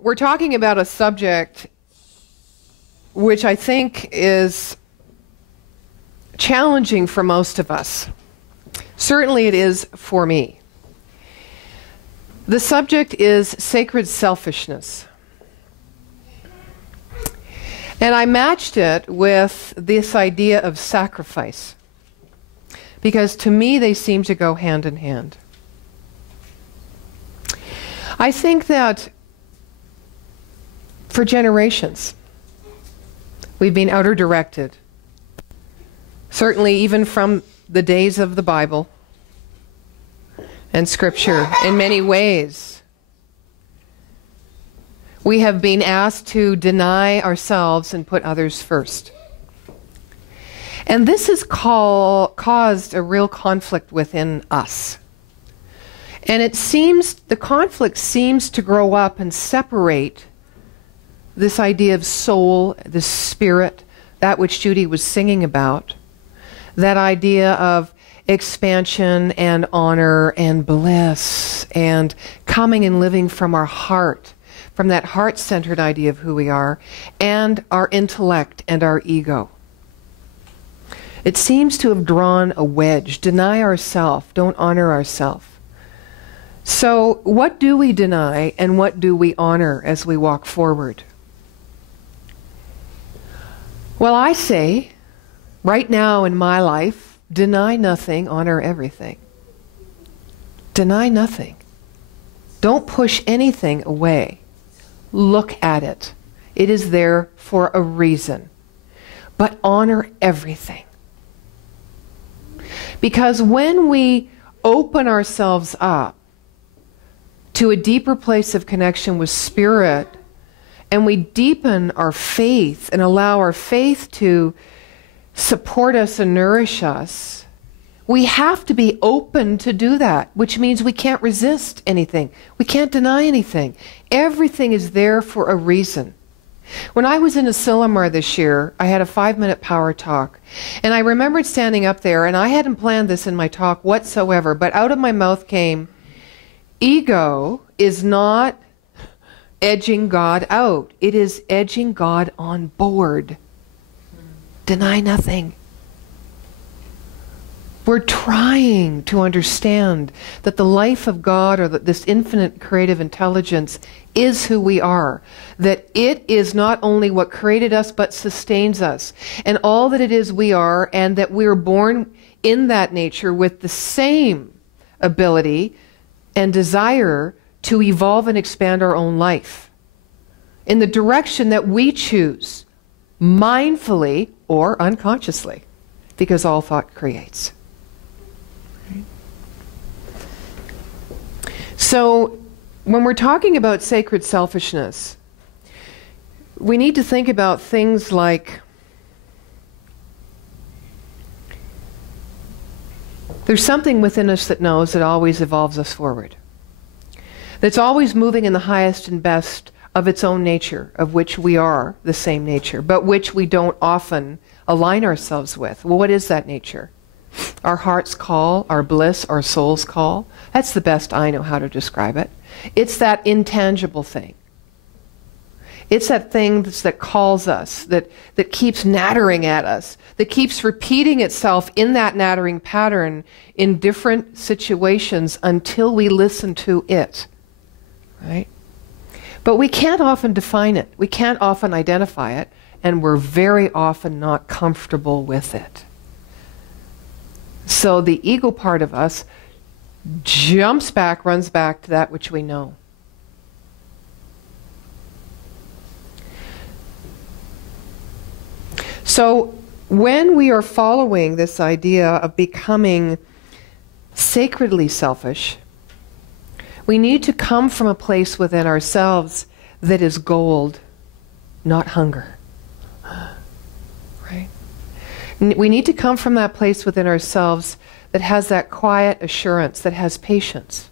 We're talking about a subject which I think is challenging for most of us. Certainly it is for me. The subject is sacred selfishness. And I matched it with this idea of sacrifice, because to me they seem to go hand in hand. I think that for generations we've been outer directed, certainly even from the days of the Bible and Scripture. In many ways we have been asked to deny ourselves and put others first. And this has caused a real conflict within us. And it seems, the conflict seems to grow up and separate this idea of soul, the spirit, that which Judy was singing about, that idea of expansion and honor and bliss and coming and living from our heart, from that heart-centered idea of who we are, and our intellect and our ego. It seems to have drawn a wedge. Deny ourselves, don't honor ourselves. So what do we deny and what do we honor as we walk forward? Well, I say, right now in my life, deny nothing, honor everything. Deny nothing. Don't push anything away. Look at it. It is there for a reason. But honor everything. Because when we open ourselves up to a deeper place of connection with Spirit, and we deepen our faith and allow our faith to support us and nourish us, we have to be open to do that, which means we can't resist anything. We can't deny anything. Everything is there for a reason. When I was in Asilomar this year, I had a 5-minute power talk. And I remembered standing up there, and I hadn't planned this in my talk whatsoever, but out of my mouth came, ego is not edging God out. It is edging God on board. Deny nothing. We're trying to understand that the life of God, or that this infinite creative intelligence, is who we are. That it is not only what created us, but sustains us. And all that it is we are, and that we are born in that nature with the same ability and desire to evolve and expand our own life in the direction that we choose, mindfully or unconsciously, because all thought creates. So when we're talking about sacred selfishness, we need to think about things like, there's something within us that knows that always evolves us forward, that's always moving in the highest and best of its own nature, of which we are the same nature, but which we don't often align ourselves with. Well, what is that nature? Our heart's call, our bliss, our soul's call. That's the best I know how to describe it. It's that intangible thing. It's that thing that calls us, that keeps nattering at us, that keeps repeating itself in that nattering pattern in different situations until we listen to it. Right? But we can't often define it. We can't often identify it, and we're very often not comfortable with it. So the ego part of us jumps back, runs back to that which we know. So when we are following this idea of becoming sacredly selfish, we need to come from a place within ourselves that is gold, not hunger. Right? We need to come from that place within ourselves that has that quiet assurance, that has patience,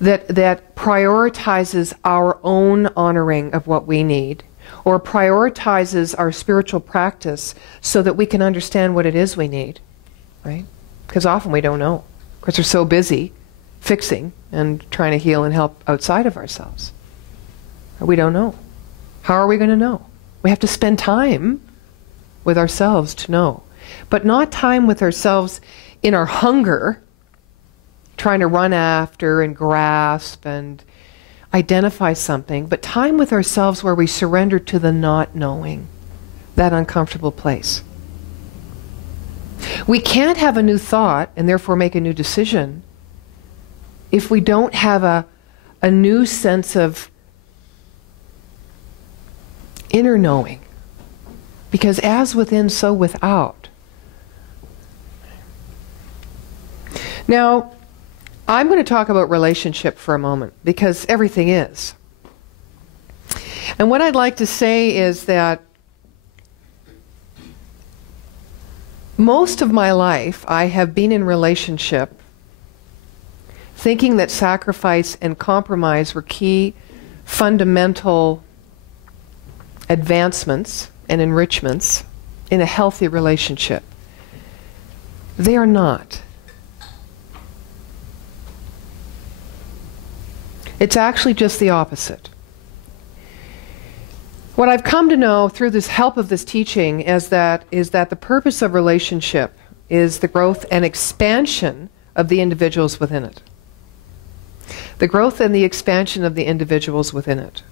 that prioritizes our own honoring of what we need, or prioritizes our spiritual practice so that we can understand what it is we need, right? Because often we don't know, because we're so busy fixing and trying to heal and help outside of ourselves? We don't know. How are we going to know? We have to spend time with ourselves to know. But not time with ourselves in our hunger, trying to run after and grasp and identify something, but time with ourselves where we surrender to the not knowing, that uncomfortable place. We can't have a new thought and therefore make a new decision if we don't have a new sense of inner knowing. Because as within, so without. Now, I'm going to talk about relationship for a moment, because everything is. And what I'd like to say is that most of my life I have been in relationship thinking that sacrifice and compromise were key fundamental advancements and enrichments in a healthy relationship. They are not. It's actually just the opposite. What I've come to know through this help of this teaching is that the purpose of relationship is the growth and expansion of the individuals within it. The growth and the expansion of the individuals within it.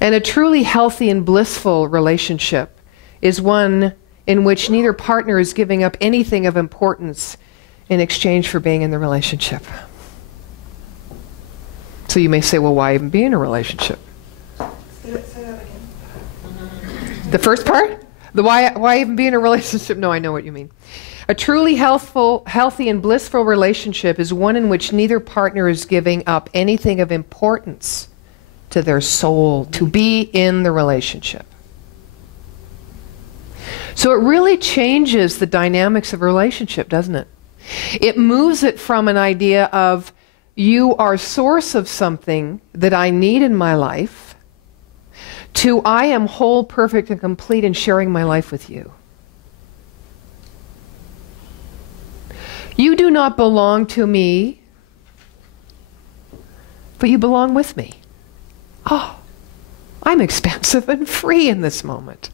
And a truly healthy and blissful relationship is one in which neither partner is giving up anything of importance in exchange for being in the relationship. So you may say, well, why even be in a relationship? Say that again. The first part? The why even be in a relationship? No, I know what you mean. A truly healthy and blissful relationship is one in which neither partner is giving up anything of importance to their soul to be in the relationship. So it really changes the dynamics of a relationship, doesn't it? It moves it from an idea of you are source of something that I need in my life to I am whole, perfect, and complete in sharing my life with you. You do not belong to me, but you belong with me. Oh, I'm expansive and free in this moment.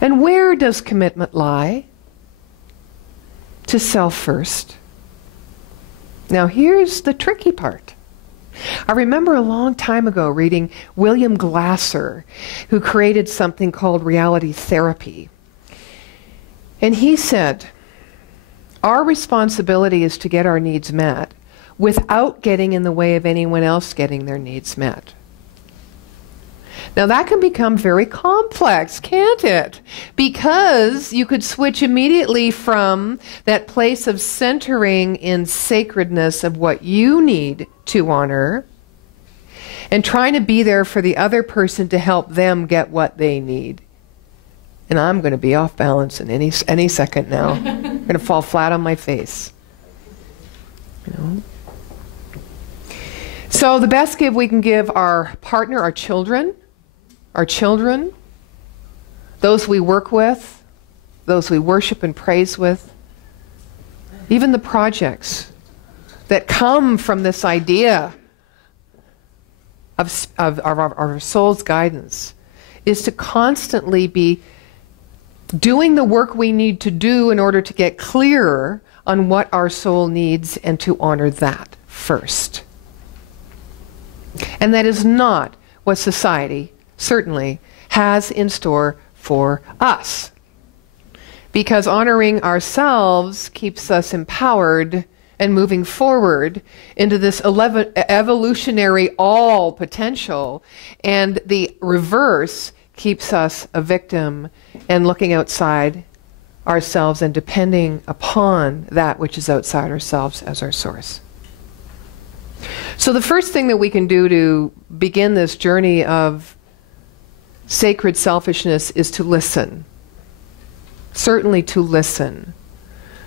And where does commitment lie? To self first. Now here's the tricky part. I remember a long time ago reading William Glasser, who created something called reality therapy. And he said, our responsibility is to get our needs met without getting in the way of anyone else getting their needs met. Now that can become very complex, can't it? Because you could switch immediately from that place of centering in sacredness of what you need to honor and trying to be there for the other person to help them get what they need. And I'm going to be off balance in any second now. I'm going to fall flat on my face. You know? So the best gift we can give our partner, our children, those we work with, those we worship and praise with, even the projects that come from this idea of our soul's guidance, is to constantly be doing the work we need to do in order to get clearer on what our soul needs and to honor that first. And that is not what society certainly has in store for us. Because honoring ourselves keeps us empowered and moving forward into this evolutionary all potential, and the reverse keeps us a victim and looking outside ourselves and depending upon that which is outside ourselves as our source. So the first thing that we can do to begin this journey of sacred selfishness is to listen. Certainly to listen.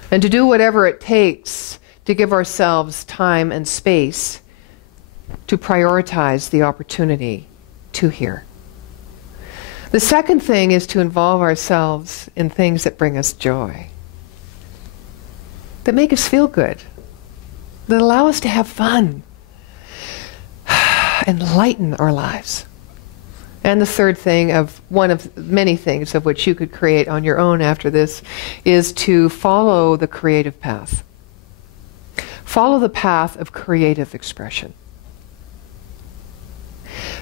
And to do whatever it takes to give ourselves time and space to prioritize the opportunity to hear. The second thing is to involve ourselves in things that bring us joy, that make us feel good, that allow us to have fun and lighten our lives. And the third thing, of one of many things of which you could create on your own after this, is to follow the creative path. Follow the path of creative expression.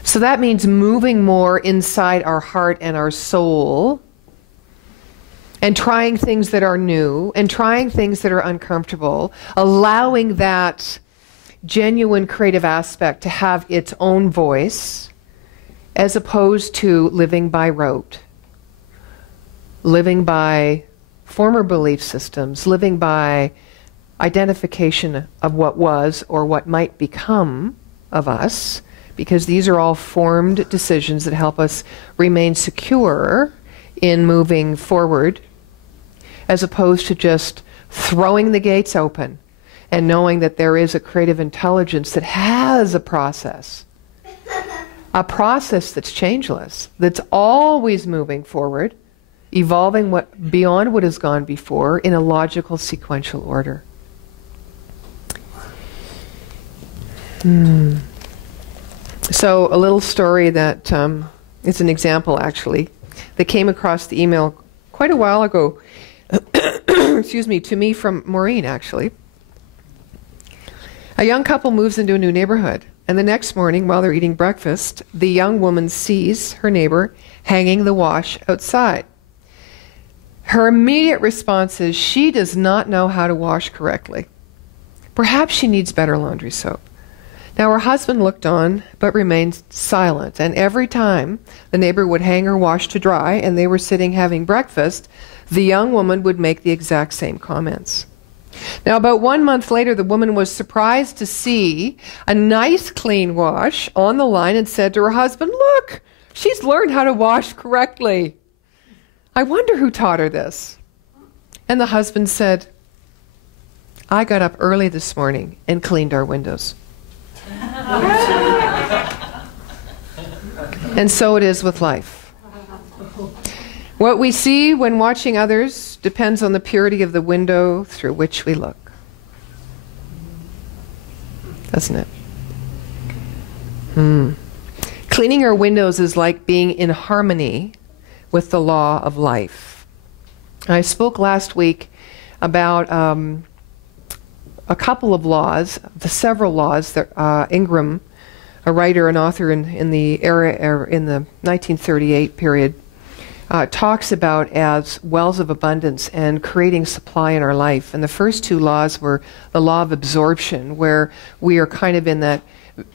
So that means moving more inside our heart and our soul, and trying things that are new, and trying things that are uncomfortable, allowing that genuine creative aspect to have its own voice, as opposed to living by rote, living by former belief systems, living by identification of what was or what might become of us, because these are all formed decisions that help us remain secure in moving forward, as opposed to just throwing the gates open and knowing that there is a creative intelligence that has a process that's changeless, that's always moving forward, evolving beyond what has gone before in a logical, sequential order. So a little story that is an example, actually, that came across the email quite a while ago, excuse me, to me from Maureen, actually. A young couple moves into a new neighborhood, and the next morning, while they're eating breakfast, the young woman sees her neighbor hanging the wash outside. Her immediate response is she does not know how to wash correctly. Perhaps she needs better laundry soap. Now, her husband looked on, but remained silent, and every time the neighbor would hang her wash to dry and they were sitting having breakfast, the young woman would make the exact same comments. Now, about 1 month later, the woman was surprised to see a nice clean wash on the line and said to her husband, "Look, she's learned how to wash correctly. I wonder who taught her this." And the husband said, "I got up early this morning and cleaned our windows." And so it is with life. What we see when watching others depends on the purity of the window through which we look. Doesn't it? Cleaning our windows is like being in harmony with the law of life. I spoke last week about a couple of laws, the several laws that Ingram, a writer and author in the 1938 period, talks about as wells of abundance and creating supply in our life. And the first two laws were the law of absorption, where we are kind of in that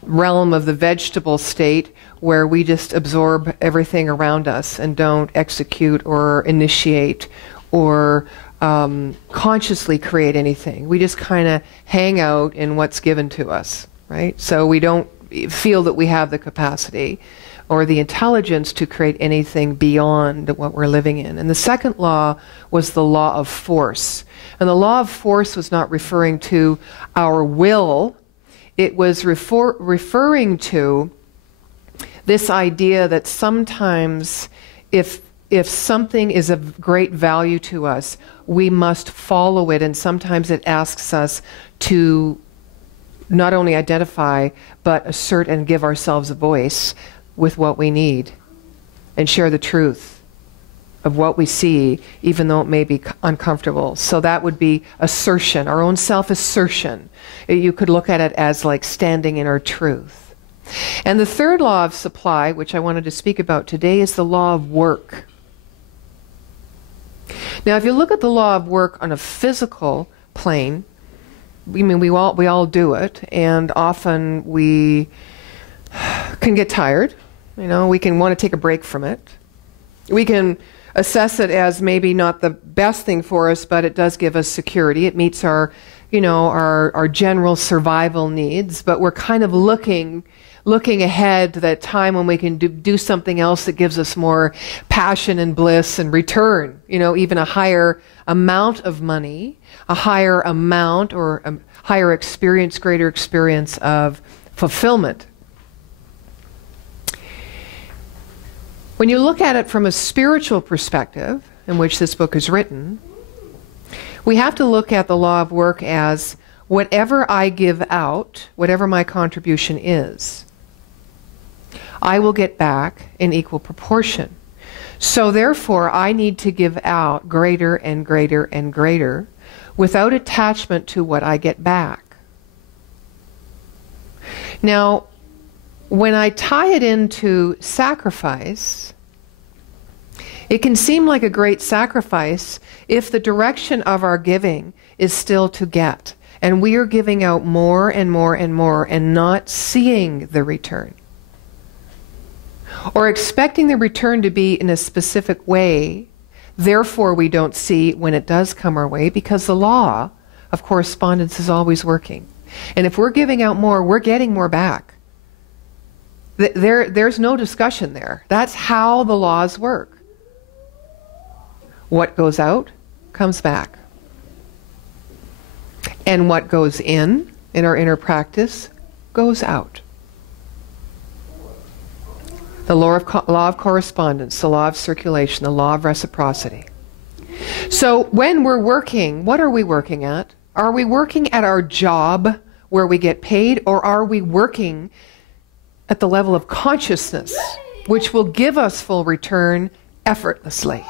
realm of the vegetable state where we just absorb everything around us and don't execute or initiate or consciously create anything. We just kind of hang out in what's given to us, right? So we don't feel that we have the capacity or the intelligence to create anything beyond what we're living in. And the second law was the law of force. And the law of force was not referring to our will. It was referring to this idea that sometimes if something is of great value to us, we must follow it, and sometimes it asks us to not only identify, but assert and give ourselves a voice with what we need, and share the truth of what we see, even though it may be uncomfortable. So that would be assertion, our own self-assertion. You could look at it as like standing in our truth. And the third law of supply, which I wanted to speak about today, is the law of work. Now, if you look at the law of work on a physical plane, I mean, we all do it, and often we can get tired. You know, we can want to take a break from it. We can assess it as maybe not the best thing for us, but it does give us security. It meets our general survival needs, but we're kind of looking ahead to that time when we can do something else that gives us more passion and bliss and return, even a higher amount of money, a higher amount or a higher experience, greater experience of fulfillment. When you look at it from a spiritual perspective, in which this book is written, we have to look at the law of work as whatever I give out, whatever my contribution is, I will get back in equal proportion. So therefore, I need to give out greater and greater and greater without attachment to what I get back. Now, when I tie it into sacrifice, it can seem like a great sacrifice if the direction of our giving is still to get, and we are giving out more and more and more and not seeing the return, or expecting the return to be in a specific way. Therefore, we don't see when it does come our way, because the law of correspondence is always working. And if we're giving out more, we're getting more back. There's no discussion there. That's how the laws work. What goes out comes back. And what goes in our inner practice, goes out. The law of correspondence, the law of circulation, the law of reciprocity. So when we're working, what are we working at? Are we working at our job where we get paid, or are we working at the level of consciousness, which will give us full return effortlessly?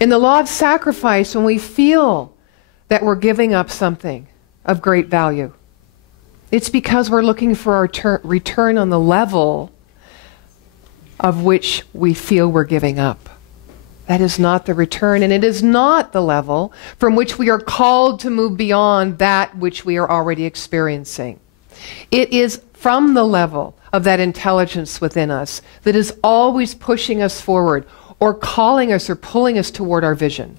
In the law of sacrifice, when we feel that we're giving up something of great value, it's because we're looking for our return on the level of which we feel we're giving up. That is not the return, and it is not the level from which we are called to move beyond that which we are already experiencing. It is from the level of that intelligence within us that is always pushing us forward, or calling us or pulling us toward our vision.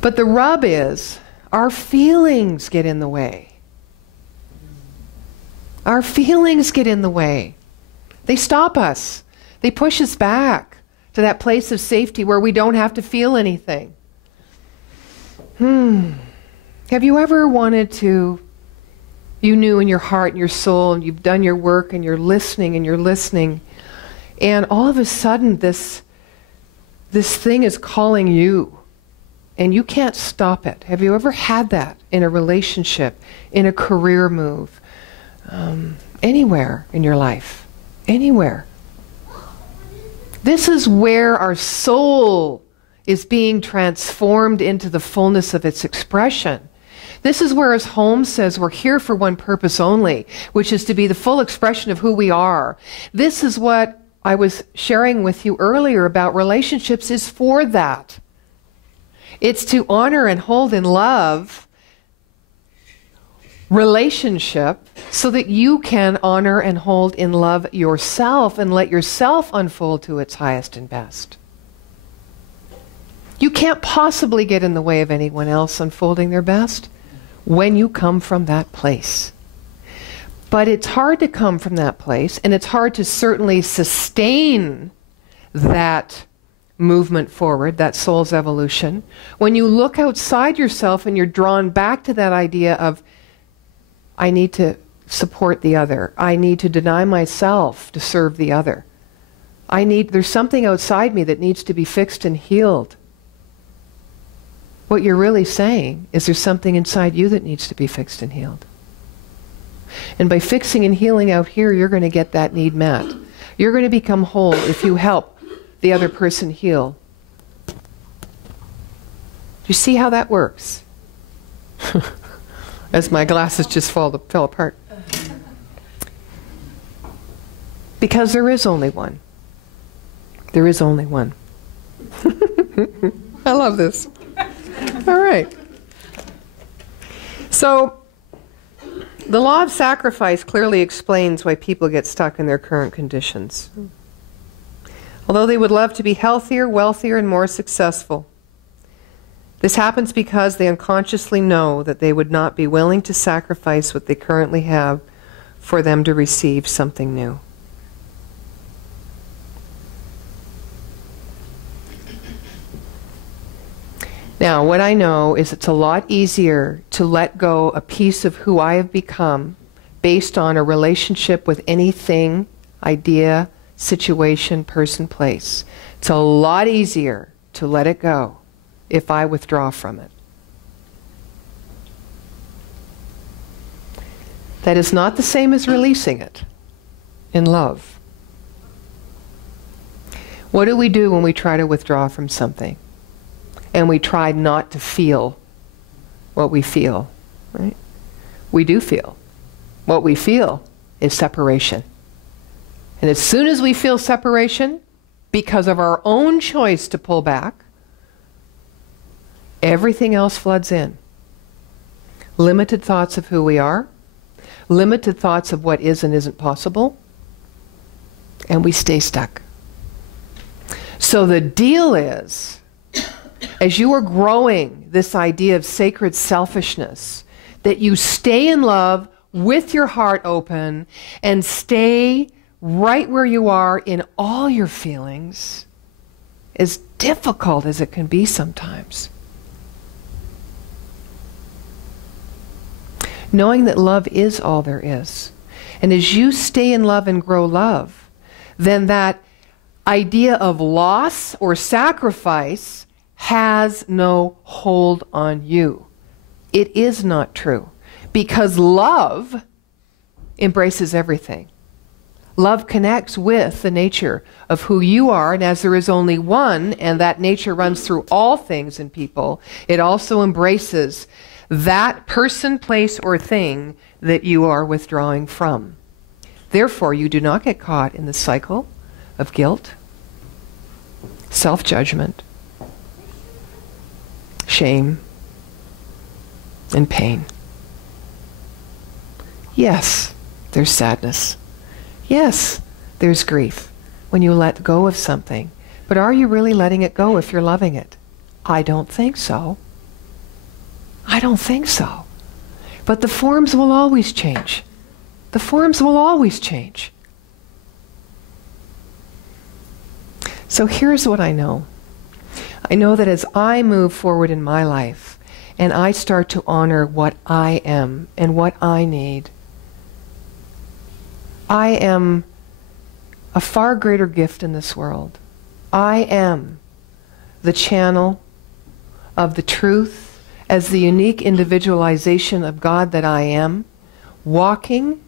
But the rub is, our feelings get in the way. Our feelings get in the way. They stop us. They push us back to that place of safety where we don't have to feel anything. Have you ever wanted to, you knew in your heart and your soul, and you've done your work and you're listening, and all of a sudden this thing is calling you, and you can't stop it? Have you ever had that in a relationship, in a career move, anywhere in your life? Anywhere. This is where our soul is being transformed into the fullness of its expression. This is where, as Holmes says, we're here for one purpose only, which is to be the full expression of who we are. This is what I was sharing with you earlier about relationships, is for that. It's to honor and hold in love relationship so that you can honor and hold in love yourself and let yourself unfold to its highest and best. You can't possibly get in the way of anyone else unfolding their best when you come from that place. But it's hard to come from that place, and it's hard to certainly sustain that movement forward, that soul's evolution, when you look outside yourself and you're drawn back to that idea of, I need to support the other. I need to deny myself to serve the other. There's something outside me that needs to be fixed and healed. What you're really saying is there's something inside you that needs to be fixed and healed. And by fixing and healing out here, you're going to get that need met. You're going to become whole if you help the other person heal. Do you see how that works? As my glasses just fell apart. Because there is only one. There is only one. I love this. All right. So, the law of sacrifice clearly explains why people get stuck in their current conditions. Although they would love to be healthier, wealthier, and more successful, this happens because they unconsciously know that they would not be willing to sacrifice what they currently have for them to receive something new. Now, what I know is it's a lot easier to let go a piece of who I have become based on a relationship with anything, idea, situation, person, place. It's a lot easier to let it go if I withdraw from it. That is not the same as releasing it in love. What do we do when we try to withdraw from something? And we try not to feel what we feel, right? We do feel. What we feel is separation. And as soon as we feel separation, because of our own choice to pull back, everything else floods in. Limited thoughts of who we are, limited thoughts of what is and isn't possible, and we stay stuck. So the deal is, as you are growing this idea of sacred selfishness, that you stay in love with your heart open and stay right where you are in all your feelings, as difficult as it can be sometimes. Knowing that love is all there is. And as you stay in love and grow love, then that idea of loss or sacrifice has no hold on you. It is not true. Because love embraces everything. Love connects with the nature of who you are, and as there is only one, and that nature runs through all things and people, it also embraces that person, place, or thing that you are withdrawing from. Therefore, you do not get caught in the cycle of guilt, self-judgment, shame, and pain. Yes, there's sadness. Yes, there's grief when you let go of something. But are you really letting it go if you're loving it? I don't think so. I don't think so. But the forms will always change. The forms will always change. So here's what I know. I know that as I move forward in my life and I start to honor what I am and what I need, I am a far greater gift in this world. I am the channel of the truth as the unique individualization of God that I am, walking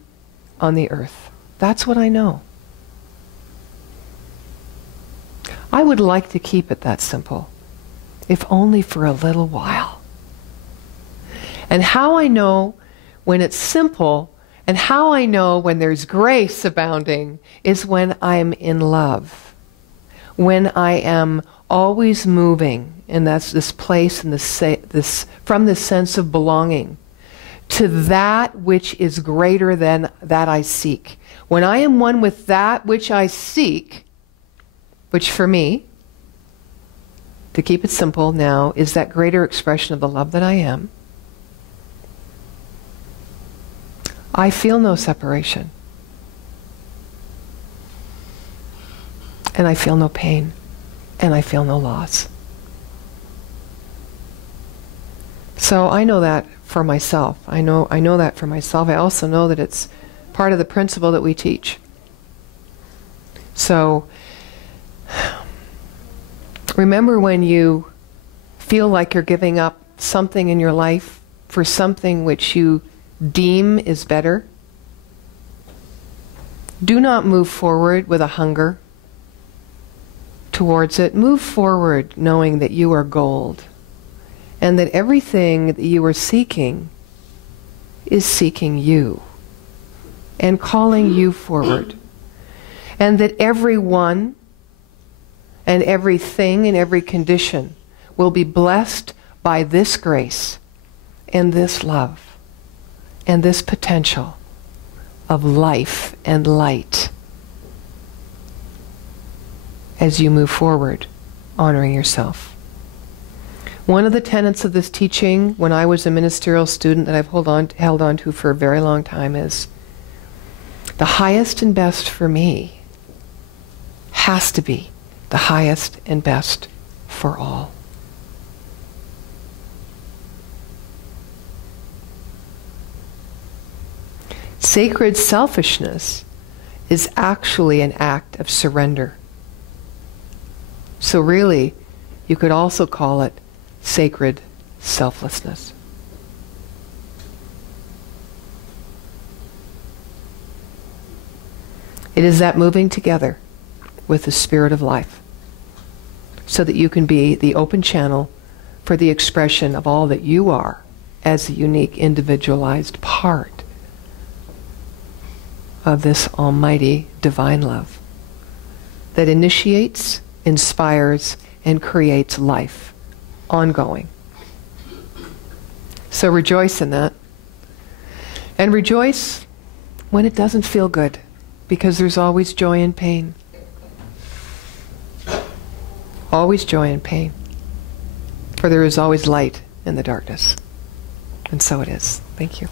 on the earth. That's what I know. I would like to keep it that simple, if only for a little while. And how I know when it's simple, and how I know when there's grace abounding, is when I'm in love. When I am always moving, and that's this place and this from this sense of belonging to that which is greater than that I seek. When I am one with that which I seek, which for me, to keep it simple now, is that greater expression of the love that I am, I feel no separation. And I feel no pain. And I feel no loss. So I know that for myself. I know that for myself. I also know that it's part of the principle that we teach. So remember when you feel like you're giving up something in your life for something which you deem is better, do not move forward with a hunger towards it. Move forward knowing that you are gold and that everything that you are seeking is seeking you and calling you forward, and that everyone and everything and every condition will be blessed by this grace and this love and this potential of life and light as you move forward, honoring yourself. One of the tenets of this teaching, when I was a ministerial student that I've held on to for a very long time, is the highest and best for me has to be the highest and best for all. Sacred selfishness is actually an act of surrender. So really, you could also call it sacred selflessness. It is that moving together with the spirit of life so that you can be the open channel for the expression of all that you are as a unique, individualized part of this almighty divine love that initiates, inspires, and creates life, ongoing. So rejoice in that. And rejoice when it doesn't feel good, because there's always joy in pain. Always joy in pain. For there is always light in the darkness. And so it is. Thank you.